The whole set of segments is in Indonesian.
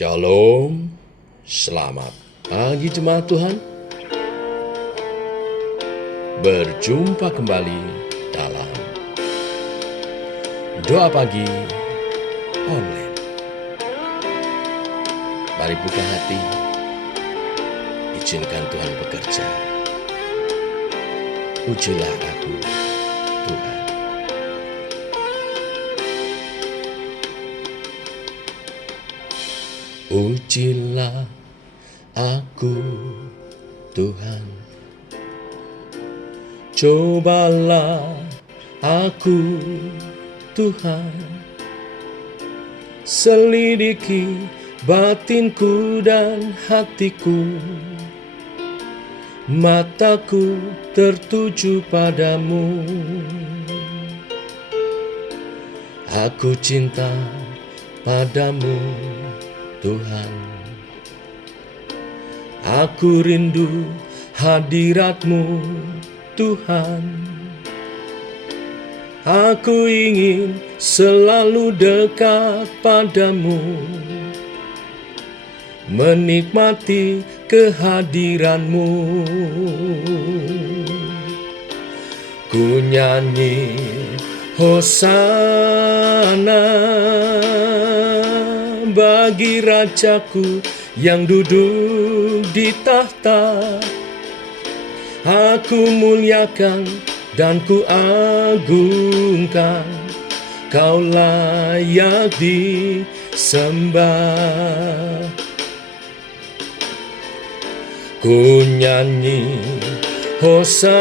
Shalom, selamat pagi jemaat Tuhan. Berjumpa kembali dalam doa pagi online. Mari buka hati, izinkan Tuhan bekerja. Ujilah aku, Tuhan. Ujilah aku, Tuhan. Cobalah aku, Tuhan. Selidiki batinku dan hatiku. Mataku tertuju padamu. Aku cinta padamu, Tuhan. Aku rindu hadirat-Mu, Tuhan. Aku ingin selalu dekat padamu, menikmati kehadiran-Mu. Ku nyanyi Hosana bagi Rajaku yang duduk di tahta. Aku muliakan dan ku agungkan, Kau layak disembah. Ku nyanyi Hosana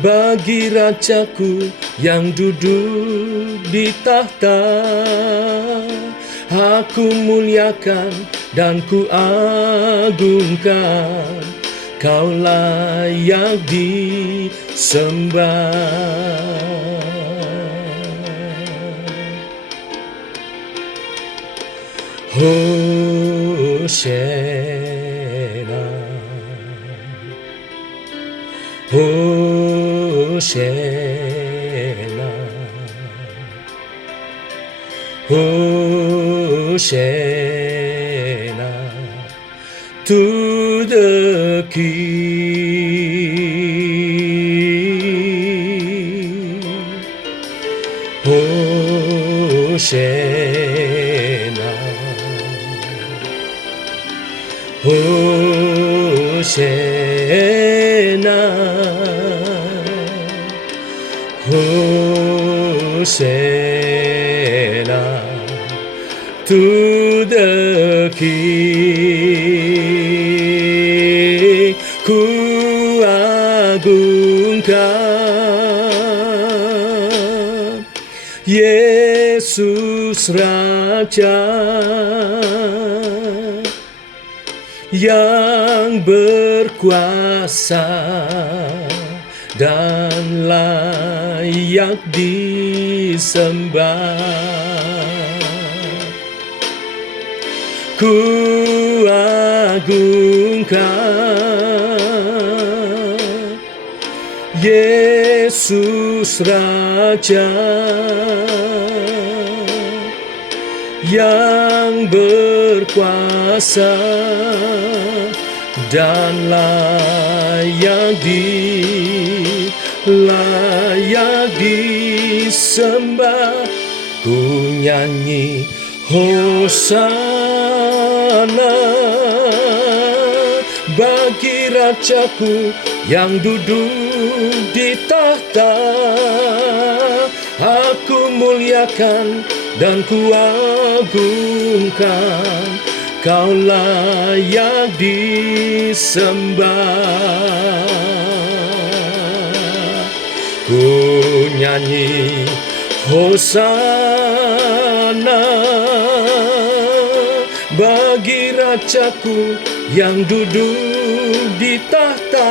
bagi Rajaku yang duduk di tahta. Aku muliakan dan ku agungkan, Kau layak disembah. Hosana, Hosana, Hosana to the King. Hosana, Hosana, Hosana to the King. Ku agungkan Yesus Raja yang berkuasa dan layak disembah. Ku agungkan Yesus Raja yang berkuasa dan layak disembah. Ku nyanyi Hosana bagi Rajaku yang duduk di tahta. Aku muliakan dan ku agungkan, Kau layak disembah. Ku nyanyi Hosana bagi Rajaku yang duduk di tahta.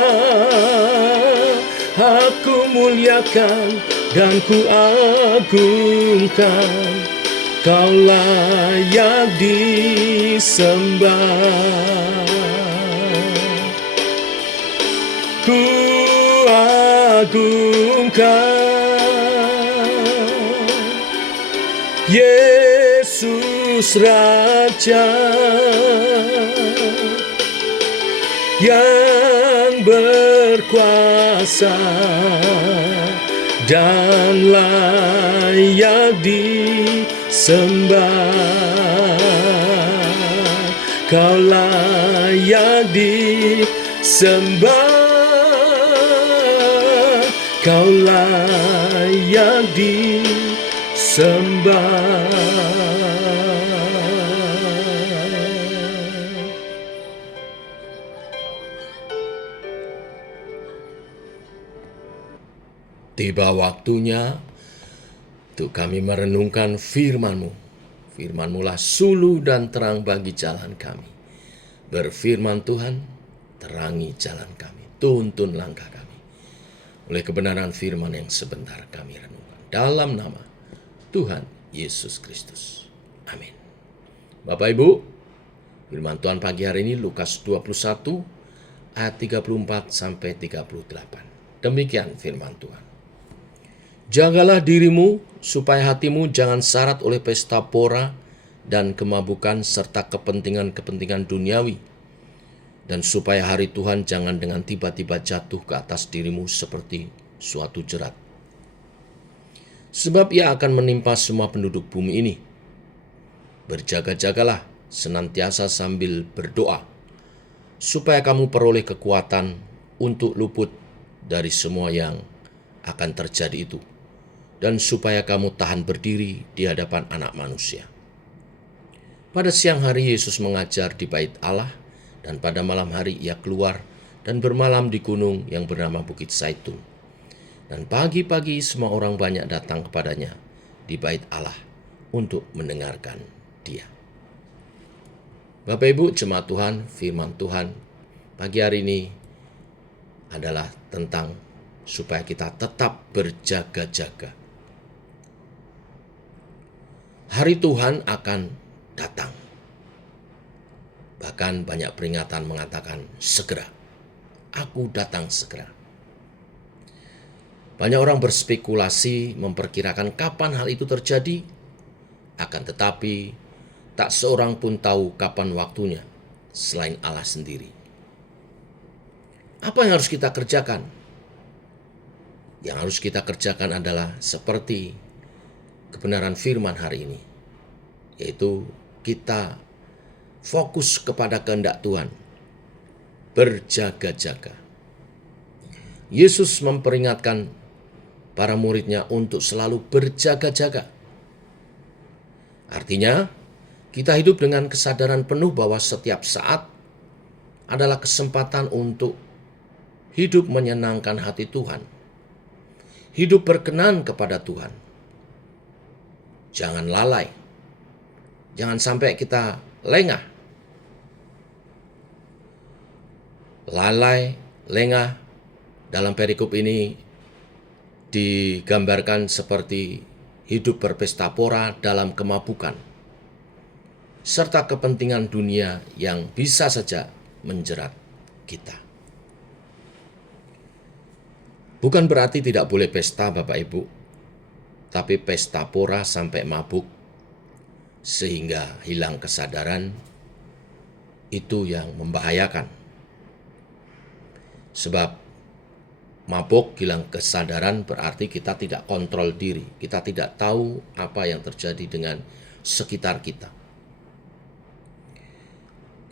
Aku muliakan dan ku agungkan, Kau layak disembah. Ku agungkan Yesus Yesus Raja yang berkuasa dan layak disembah. Kau layak disembah, Kau layak disembah. Tiba waktunya untuk kami merenungkan firman-Mu. Firman-Mu lah suluh dan terang bagi jalan kami. Berfirman Tuhan, terangi jalan kami, tuntun langkah kami. Oleh kebenaran firman yang sebentar kami renungkan. Dalam nama Tuhan Yesus Kristus. Amin. Bapak Ibu, firman Tuhan pagi hari ini Lukas 21 ayat 34 sampai 38. Demikian firman Tuhan. Jagalah dirimu supaya hatimu jangan syarat oleh pesta pora dan kemabukan serta kepentingan-kepentingan duniawi, dan supaya hari Tuhan jangan dengan tiba-tiba jatuh ke atas dirimu seperti suatu jerat. Sebab ia akan menimpa semua penduduk bumi ini. Berjaga-jagalah senantiasa sambil berdoa, supaya kamu peroleh kekuatan untuk luput dari semua yang akan terjadi itu, dan supaya kamu tahan berdiri di hadapan Anak Manusia. Pada siang hari Yesus mengajar di Bait Allah, dan pada malam hari ia keluar dan bermalam di gunung yang bernama Bukit Zaitun. Dan pagi-pagi semua orang banyak datang kepadanya di Bait Allah untuk mendengarkan Dia. Bapak Ibu jemaat Tuhan, firman Tuhan pagi hari ini adalah tentang supaya kita tetap berjaga-jaga. Hari Tuhan akan datang. Bahkan banyak peringatan mengatakan segera. Aku datang segera. Banyak orang berspekulasi memperkirakan kapan hal itu terjadi. Akan tetapi tak seorang pun tahu kapan waktunya selain Allah sendiri. Apa yang harus kita kerjakan? Yang harus kita kerjakan adalah seperti kebenaran firman hari ini, yaitu kita fokus kepada kehendak Tuhan, berjaga-jaga. Yesus memperingatkan para muridnya untuk selalu berjaga-jaga. Artinya, kita hidup dengan kesadaran penuh bahwa setiap saat adalah kesempatan untuk hidup menyenangkan hati Tuhan, hidup berkenan kepada Tuhan. Jangan lalai. Jangan sampai kita lengah. Lalai, lengah dalam perikop ini digambarkan seperti hidup berpesta pora dalam kemabukan, serta kepentingan dunia yang bisa saja menjerat kita. Bukan berarti tidak boleh pesta Bapak Ibu, tapi pesta pora sampai mabuk sehingga hilang kesadaran, itu yang membahayakan. Sebab mabuk hilang kesadaran berarti kita tidak kontrol diri, kita tidak tahu apa yang terjadi dengan sekitar kita.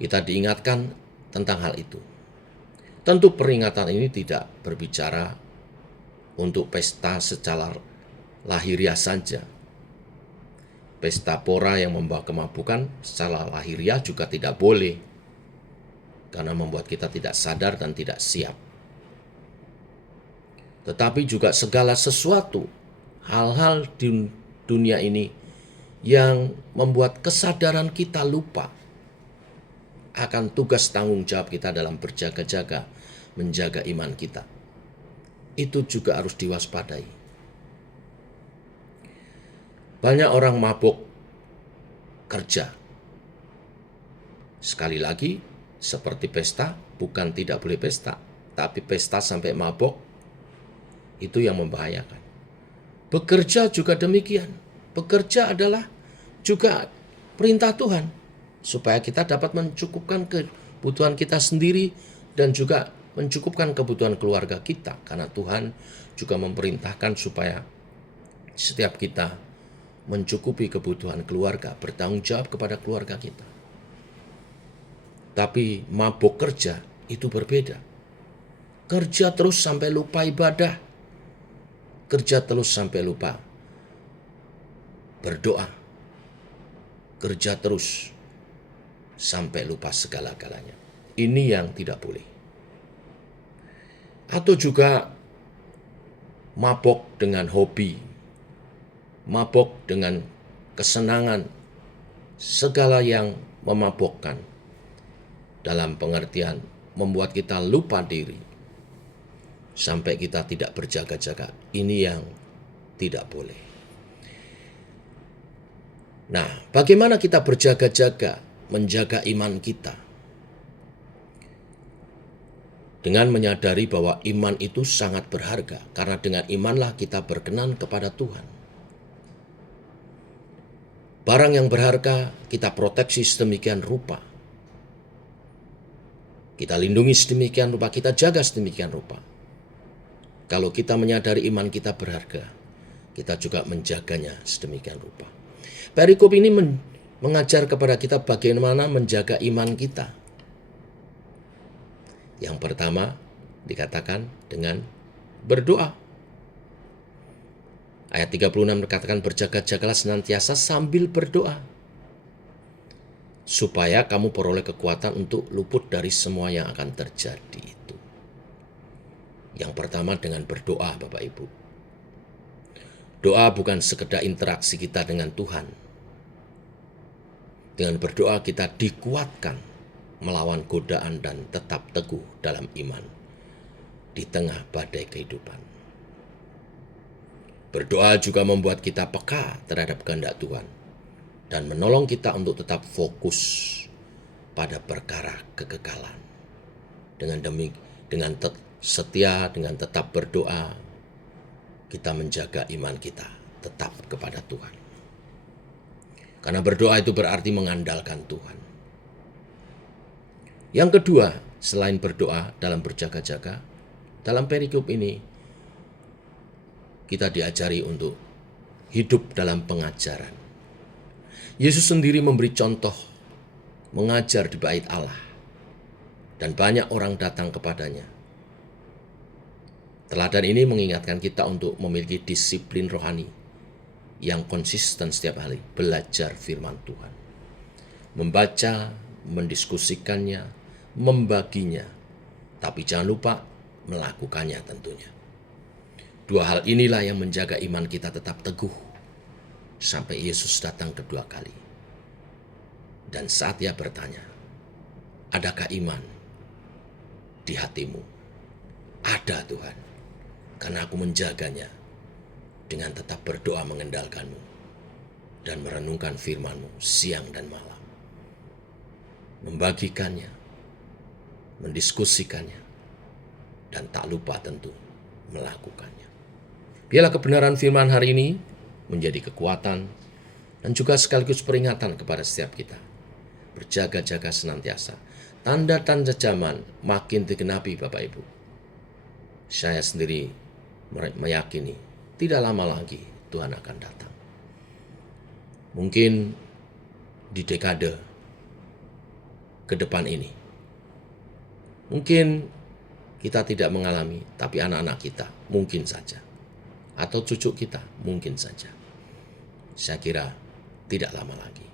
Kita diingatkan tentang hal itu. Tentu peringatan ini tidak berbicara untuk pesta secara lahiriah saja. Pesta pora yang membawa kemabukan secara lahiriah juga tidak boleh, karena membuat kita tidak sadar dan tidak siap. Tetapi juga segala sesuatu, hal-hal di dunia ini yang membuat kesadaran kita lupa akan tugas tanggung jawab kita dalam berjaga-jaga menjaga iman kita. Itu juga harus diwaspadai. Banyak orang mabuk kerja. Sekali lagi, seperti pesta, bukan tidak boleh pesta, tapi pesta sampai mabuk, itu yang membahayakan. Bekerja juga demikian. Bekerja adalah juga perintah Tuhan supaya kita dapat mencukupkan kebutuhan kita sendiri dan juga mencukupkan kebutuhan keluarga kita, karena Tuhan juga memerintahkan supaya setiap kita mencukupi kebutuhan keluarga, bertanggung jawab kepada keluarga kita. Tapi mabuk kerja itu berbeda. Kerja terus sampai lupa ibadah. Kerja terus sampai lupa berdoa. Kerja terus sampai lupa segala-galanya. Ini yang tidak boleh. Atau juga mabok dengan hobi, mabok dengan kesenangan, segala yang memabokkan, dalam pengertian membuat kita lupa diri, sampai kita tidak berjaga-jaga. Ini yang tidak boleh. Nah, bagaimana kita berjaga-jaga, menjaga iman kita? Dengan menyadari bahwa iman itu sangat berharga, karena dengan imanlah kita berkenan kepada Tuhan. Barang yang berharga kita proteksi sedemikian rupa. Kita lindungi sedemikian rupa, kita jaga sedemikian rupa. Kalau kita menyadari iman kita berharga, kita juga menjaganya sedemikian rupa. Perikop ini mengajar kepada kita bagaimana menjaga iman kita. Yang pertama dikatakan dengan berdoa. Ayat 36 dikatakan berjaga-jagalah senantiasa sambil berdoa, supaya kamu peroleh kekuatan untuk luput dari semua yang akan terjadi itu. Yang pertama dengan berdoa, Bapak Ibu. Doa bukan sekedar interaksi kita dengan Tuhan. Dengan berdoa kita dikuatkan melawan godaan dan tetap teguh dalam iman di tengah badai kehidupan. Berdoa juga membuat kita peka terhadap kehendak Tuhan dan menolong kita untuk tetap fokus pada perkara kekekalan. Dengan setia, dengan tetap berdoa, kita menjaga iman kita tetap kepada Tuhan. Karena berdoa itu berarti mengandalkan Tuhan. Yang kedua, selain berdoa dalam berjaga-jaga, dalam perikop ini kita diajari untuk hidup dalam pengajaran. Yesus sendiri memberi contoh mengajar di bait Allah, dan banyak orang datang kepadanya. Teladan ini mengingatkan kita untuk memiliki disiplin rohani yang konsisten setiap hari, belajar firman Tuhan, membaca, mendiskusikannya, membaginya, tapi jangan lupa melakukannya tentunya. Dua hal inilah yang menjaga iman kita tetap teguh sampai Yesus datang kedua kali. Dan saat Ia bertanya, adakah iman di hatimu? Ada, Tuhan, karena aku menjaganya dengan tetap berdoa mengendalkanmu dan merenungkan firman-Mu siang dan malam. Membagikannya, mendiskusikannya, dan tak lupa tentu melakukannya. Biarlah kebenaran firman hari ini menjadi kekuatan dan juga sekaligus peringatan kepada setiap kita. Berjaga-jaga senantiasa. Tanda-tanda zaman makin digenapi, Bapak Ibu. Saya sendiri meyakini tidak lama lagi Tuhan akan datang. Mungkin di dekade ke depan ini. Mungkin kita tidak mengalami, tapi anak-anak kita mungkin saja. Atau cucu kita mungkin saja. Saya kira tidak lama lagi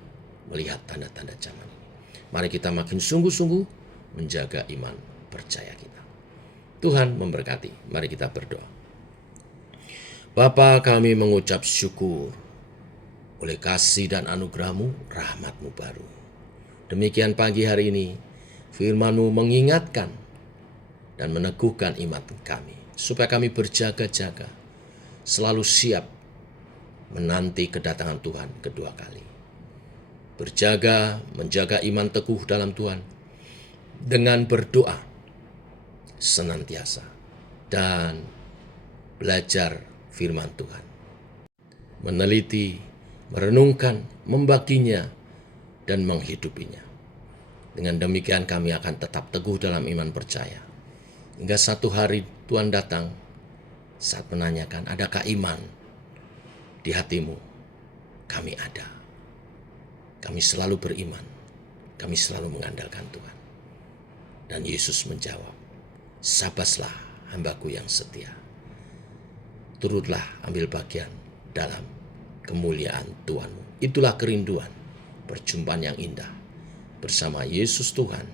melihat tanda-tanda zaman ini. Mari kita makin sungguh-sungguh menjaga iman percaya kita. Tuhan memberkati. Mari kita berdoa. Bapa, kami mengucap syukur oleh kasih dan anugerah-Mu, rahmat-Mu baru. Demikian pagi hari ini, firman-Mu mengingatkan dan meneguhkan iman kami, supaya kami berjaga-jaga, selalu siap menanti kedatangan Tuhan kedua kali. Berjaga, menjaga iman teguh dalam Tuhan, dengan berdoa senantiasa, dan belajar firman Tuhan. Meneliti, merenungkan, membaginya, dan menghidupinya. Dengan demikian kami akan tetap teguh dalam iman percaya. Hingga satu hari Tuhan datang saat menanyakan, adakah iman di hatimu? Kami ada. Kami selalu beriman. Kami selalu mengandalkan Tuhan. Dan Yesus menjawab, sabaslah hambaku yang setia. Turutlah ambil bagian dalam kemuliaan Tuhanmu. Itulah kerinduan, perjumpaan yang indah bersama Yesus Tuhan,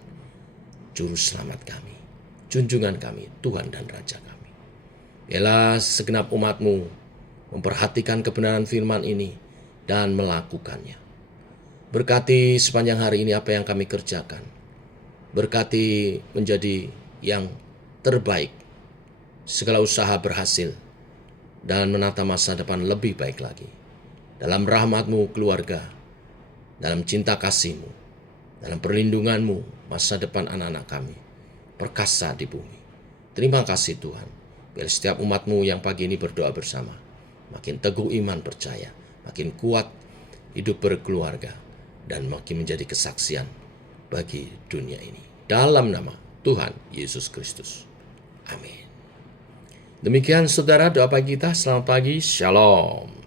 Juru Selamat kami, junjungan kami, Tuhan dan Raja kami. Biarlah segenap umat-Mu memperhatikan kebenaran firman ini dan melakukannya. Berkati sepanjang hari ini apa yang kami kerjakan. Berkati menjadi yang terbaik. Segala usaha berhasil dan menata masa depan lebih baik lagi. Dalam rahmat-Mu keluarga, dalam cinta kasih-Mu, dalam perlindungan-Mu masa depan anak-anak kami perkasa di bumi. Terima kasih Tuhan. Biar setiap umat-Mu yang pagi ini berdoa bersama makin teguh iman percaya, makin kuat hidup berkeluarga, dan makin menjadi kesaksian bagi dunia ini. Dalam nama Tuhan Yesus Kristus. Amin. Demikian saudara doa pagi kita. Selamat pagi. Shalom.